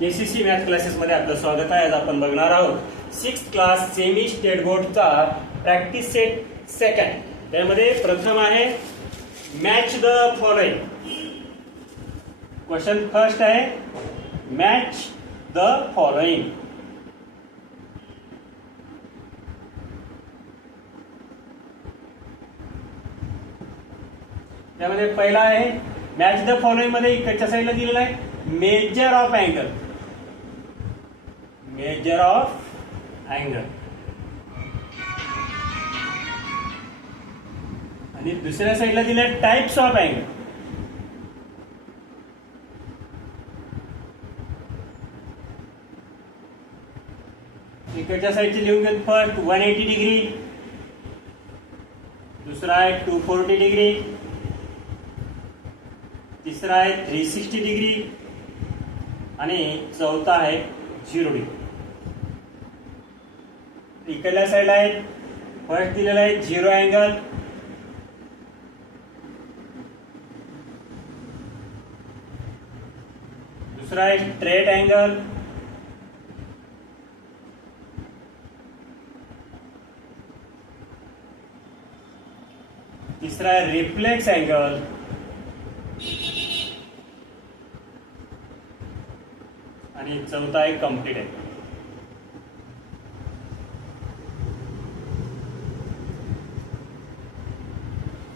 KCC math क्लासेसमध्ये आपलं स्वागत आहे. आज आपण बघणार आहोत 6th class semi state बोर्डचा practice set second. त्यामध्ये प्रथम आहे match the following. Question first आहे मॅच द फॉलोइंग. त्यामध्ये पहिला आहे मॅच द फॉलोइंग मध्ये इकडच्या साईडला दिलेला आहे measure of angle. Measure of angle आणि दुसऱ्या साईडला दिले टाइप्स ऑफ अँगल. इकडच्या साईडचे लिहून घेत. फर्स्ट 180 डिग्री, दुसरा आहे 240 डिग्री, तिसरा आहे 360 डिग्री आणि चौथा आहे 0 डिग्री. इकडल्या साईडला आहे फर्स्ट दिलेला आहे 0 अँगल, दुसरा आहे स्ट्रेट अँगल, तिसरा आहे रिफ्लेक्स अँगल आणि चौथा आहे कम्प्लीट अँगल.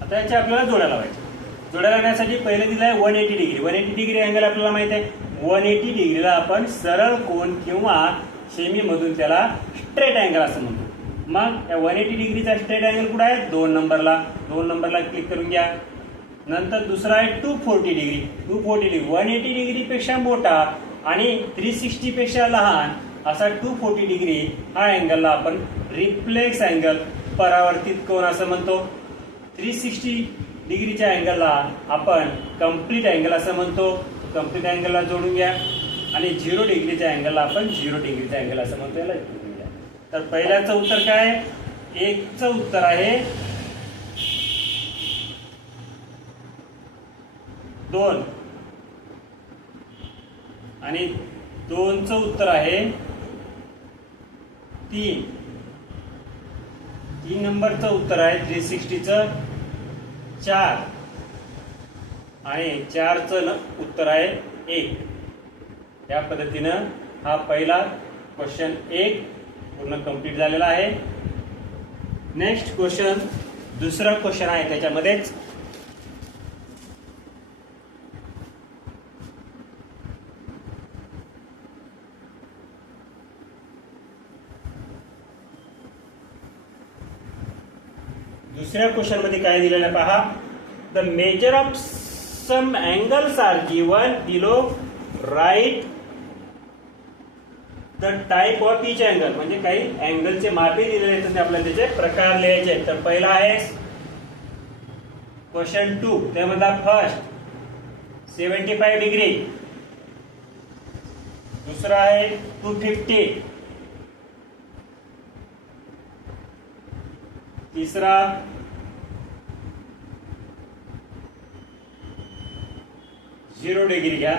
आता याचे आपल्याला जोड्या लावायच्या. जोड्या लावण्यासाठी पहिले दिलं आहे 180 डिग्री. 180 डिग्री अँगल आपल्याला माहिती आहे. 180 डिग्रीला आपण सरळ कोन किंवा सेमी मधून त्याला स्ट्रेट अँगल असं म्हणतो. मग या 180 डिग्रीचा स्ट्रेट अँगल कुठे आहे? 2 नंबरला. 2 नंबरला क्लिक करून घ्या. नंतर दुसरा आहे 240 डिग्री. 240 डिग्री 180 डिग्री पेक्षा मोठा आणि 360 पेक्षा लहान असा 240 डिग्री हा अँगलला आपण रिफ्लेक्स अँगल, परावर्तित कोन असं म्हणतो. 360 डिग्रीच्या अँगलला आपण कम्प्लीट अँगल असं म्हणतो. कम्प्लीट अँगलला जोडून घ्या. आणि 0 डिग्रीच्या अँगलला आपण 0 डिग्रीचा अँगल असं म्हणतो. याला जोडून घ्या. तर पहिल्याचं उत्तर काय आहे? 1चं उत्तर आहे 2 आणि 2चं उत्तर आहे 3. 3 नंबरचं उत्तर आहे 360चं 4 आणि 4चं उत्तर आहे 1. या पद्धतीनं हा पहिला क्वेश्चन 1 पूर्ण कंप्लीट झालेला आहे. नेक्स्ट क्वेश्चन दुसरा क्वेश्चन आहे. त्याच्यामध्येच दुसऱ्या क्वेश्चन मध्ये काय दिलेलं आहे पहा. The measure of some angles are given below. Right the type of each angle. म्हणजे काही अँगलचे मापे दिलेले आहेत, आपल्याला त्याचे प्रकार लिहायचे आहेत. तर पहिला आहे क्वेश्चन 2. त्यामधला फर्स्ट 75 डिग्री, दुसरा आहे 250, तिसरा 0 डिग्री घ्या,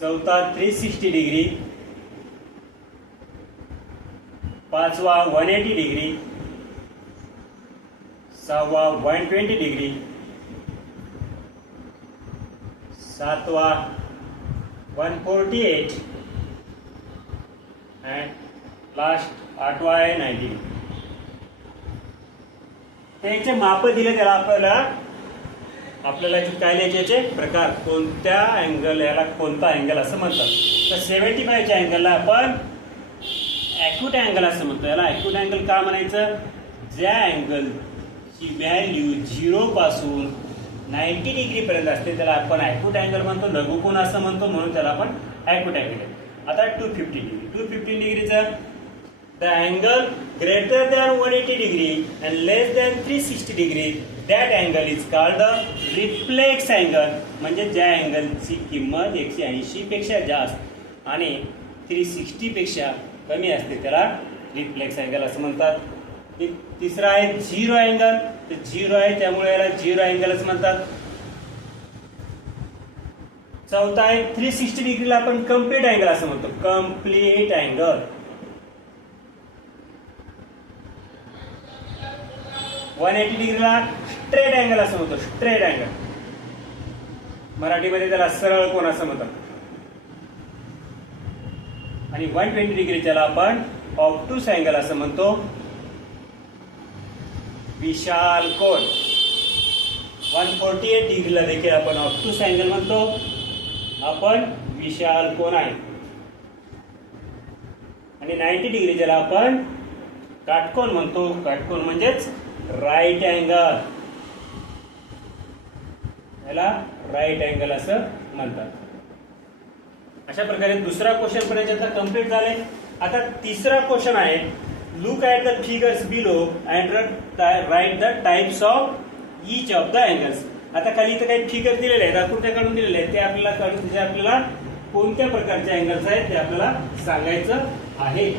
चौथा 360 डिग्री, पाचवा 180 डिग्री, सहावा 120 डिग्री, सातवा 148 अँड लास्ट 8वा आहे 90. त्याचे माप दिले. त्याला आपल्याला काय लिहायचे प्रकार, कोणत्या अँगल, याला कोणता अँगल असं म्हणतात. तर 75च्या अँगलला आपण ॲक्यूट अँगल असं म्हणतो. याला ॲक्यूट अँगल का म्हणायचं? ज्या अँगलची व्हॅल्यू 0 पासून 90 डिग्री पर्यंत असते त्याला आपण ॲक्यूट अँगल म्हणतो. लघुकोन असं म्हणतो, म्हणून त्याला आपण ॲक्यूट अँगल. आता 250 degree. 250 डिग्रीचं the angle greater than 180 degree and less than 360 degree, that angle is called the reflex angle. म्हणजे ज्या अँगलची किंमत 180 पेक्षा जास्त आणि 360 पेक्षा कमी असते त्याला रिफ्लेक्स अँगल असं म्हणतात. तिसरा आहे 0 अँगल. तर 0 आहे त्यामुळे याला 0 अँगलच म्हणतात. चौथा आहे 360 डिग्रीला आपण कम्प्लीट अँगल असं म्हणतो, कम्प्लीट अँगल. 180 डिग्रीला स्ट्रेट अँगल असं म्हणतो, स्ट्रेट अँगल. मराठीमध्ये त्याला सरळ कोन असं म्हणतात. आणि 120 डिग्री ज्याला आपण ऑब्ट्यूस अँगल असं म्हणतो, विशाल कोन. 148 डिग्रीला देखील आपण ऑब्ट्यूस अँगल म्हणतो, आपण विशाल कोन आहे. आणि 90 डिग्री ज्याला आपण काटकोन म्हणतो, काटकोन म्हणजेच राईट अँगल, याला राईट अँगल असं म्हणतात. अशा प्रकारे दुसरा क्वेश्चन पर्यंत कंप्लीट झाले. आता तिसरा क्वेश्चन आहे, look at the figures below and write the types of each of the angles. आता खाली इथं काही फिगर दिलेले आहेत, आकृत्या काढून दिलेले आहेत, ते आपल्याला काढून त्याचे आपल्याला कोणत्या प्रकारचे अँगल्स आहेत ते आपल्याला सांगायचं आहे.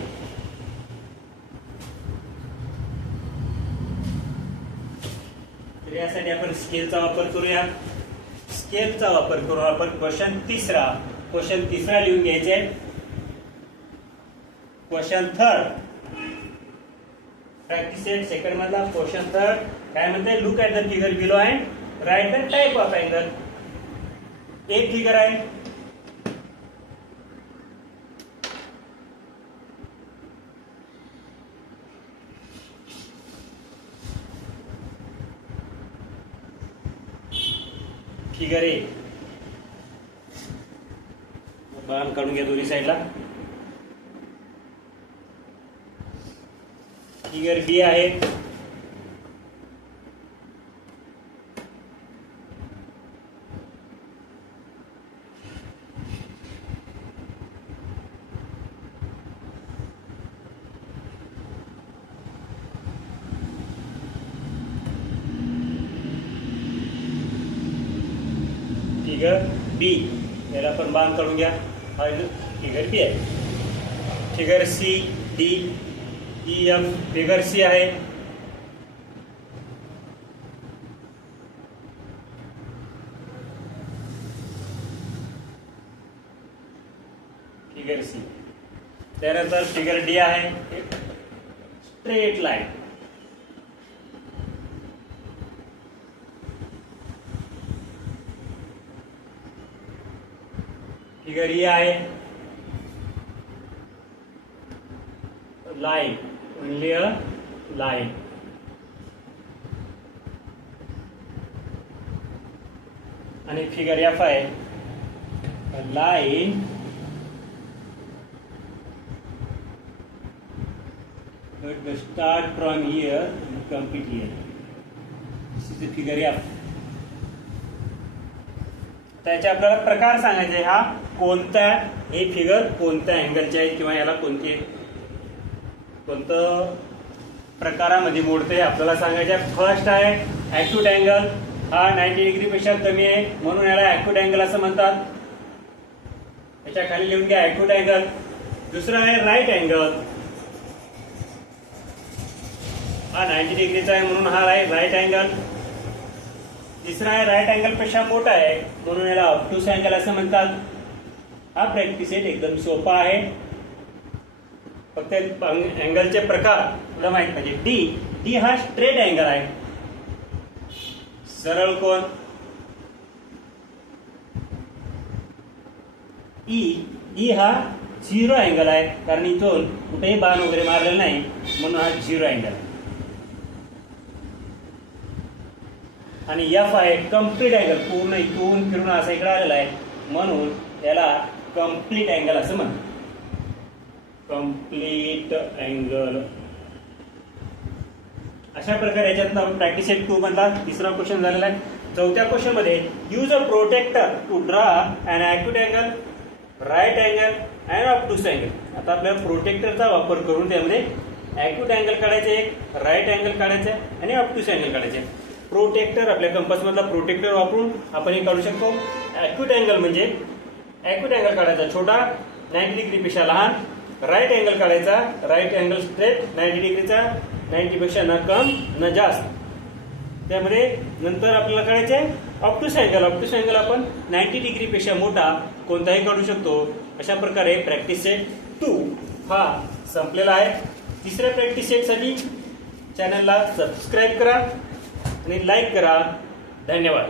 तर यासाठी आपण स्केलचा वापर करूया. स्केलचा वापर करून आपण क्वेश्चन तिसरा लिहून घ्यायचे. Question third practice set second मधला क्वेश्चन थर्ड काय म्हणते, look at the figure below and write the type of angle. एक फिगर आहे, फिगर ए. बाण काढून घ्या दोन्ही साईडला. फिगर बी आहे, फिगर बी. याला आपण बाण काढून घ्या. हा फिगर बी आहे. Figure C, D, E, F. Figure C आहे, फिगर सी. त्यानंतर फिगर डी आहे, स्ट्रेट लाईन. फिगर ई आहे, लाईन, ओनली अ लाईन. आणि फिगर एफ आहे, line start from here complete here. This is the figure F. त्याचे आपल्याला प्रकार सांगायचे, हा कोणता, हे फिगर कोणत्या अँगलचे आहे किंवा याला कोणतं प्रकारामध्ये मोडते आपल्याला सांगायचे. फर्स्ट आहे ॲक्यूट अँगल. हा 90 डिग्री पेक्षा कमी आहे म्हणून याला ॲक्यूट अँगल असं म्हणतात. याच्या खाली लिहून घ्या ॲक्यूट अँगल. दुसरा आहे राईट अँगल. हा 90 डिग्रीचा आहे म्हणून हा राईट अँगल. तिसरा आहे राईट अँगल पेक्षा मोठा आहे म्हणून याला ऑब्ट्यूस अँगल असं म्हणतात. हा प्रॅक्टिस सेट एकदम सोपा आहे. फक्त अँगलचे प्रकार तुला माहित पाहिजे. डी हा स्ट्रेट अँगल आहे, सरळ कोन. ई हा झिरो अँगल आहे, कारण इथून कुठेही बाण वगैरे मारलेला नाही म्हणून हा झिरो अँगल आहे. आणि एफ आहे कम्प्लीट अँगल, पूर्ण इथून फिरून असा इकडे आलेला आहे म्हणून याला कम्प्लीट अँगल असं म्हणतात. Complete angle. अशा प्रकारे याच्यातनं आपण प्रॅक्टिस सेट 2 मधला तिसरा क्वेश्चन झालेला आहे. चौथ्या क्वेश्चन मध्ये use a protractor to draw an acute angle, right angle and obtuse angle. आता आपल्याला प्रोटेक्टरचा वापर करून त्यामध्ये ॲक्यूट अँगल काढायचे, एक राईट अँगल काढायचे आणि ऑब्ट्यूस अँगल काढायचे. प्रोटेक्टर आपल्या कंपास मधला प्रोटेक्टर वापरून आपण हे काढू शकतो. ॲक्यूट अँगल म्हणजे ॲक्यूट अँगल काढायचा छोटा, 90 डिग्री पेक्षा लहान. राईट अँगल काढायचा, राईट अँगल स्ट्रेट 90 डिग्रीचा, 90 पेक्षा न कम न जास्त. त्यामध्ये नंतर आपल्याला काढायचं आहे ऑप्टूस अँगल. ऑप्टूस अँगल आपण 90 डिग्रीपेक्षा मोठा कोणताही काढू शकतो. अशा प्रकारे प्रॅक्टिस सेट 2 हा संपलेला आहे. तिसऱ्या प्रॅक्टिस सेटसाठी चॅनलला सबस्क्राईब करा आणि लाईक करा. धन्यवाद.